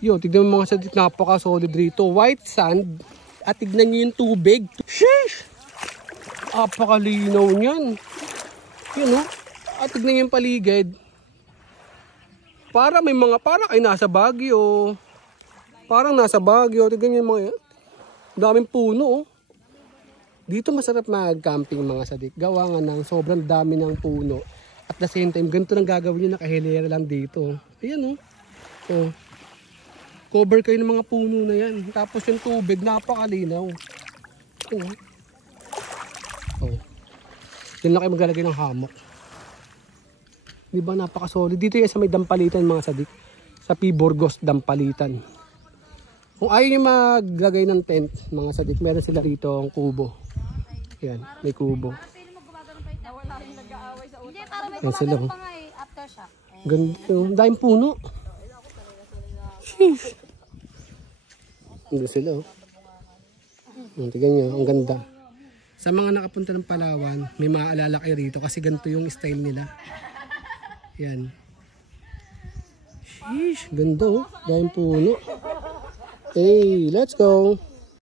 Yo, tignan mo mga sadik, napaka-solid rito. White sand. At tignan nyo yung tubig. Sheesh! Napaka-linaw niyan. Yun o. At tignan nyo yung paligid. Para may mga, para kayo nasa Baguio. Parang nasa Baguio. Tignan nyo yung mga, daming puno oh. Dito masarap mag-camping mga sadik. Gawa nga ng sobrang dami ng puno. At the same time, ganito lang gagawin nyo, nakahilera lang dito. Ayan oh. Oh. Cover kayo ng mga puno na yan. Tapos yung tubig, napakalinaw. Ayan oh. Oh. Yan lang kayo maglalagay ng hammock. Diba napaka-solid. Dito yan sa may Dampalitan mga sadik. Sa P. Burgos, Dampalitan. Kung ayaw nyo maglagay ng tent mga sadik, meron sila rito ang kubo. Yan, may kubo. Yan sila. Ganito. Dahil puno. Sheesh. Ganito sila. Tignan nyo, ang ganda. Sa mga nakapunta ng Palawan, may maaalala kayo rito kasi ganito yung style nila. Yan. Sheesh, ganda oh. Dahil puno. Hey, let's go.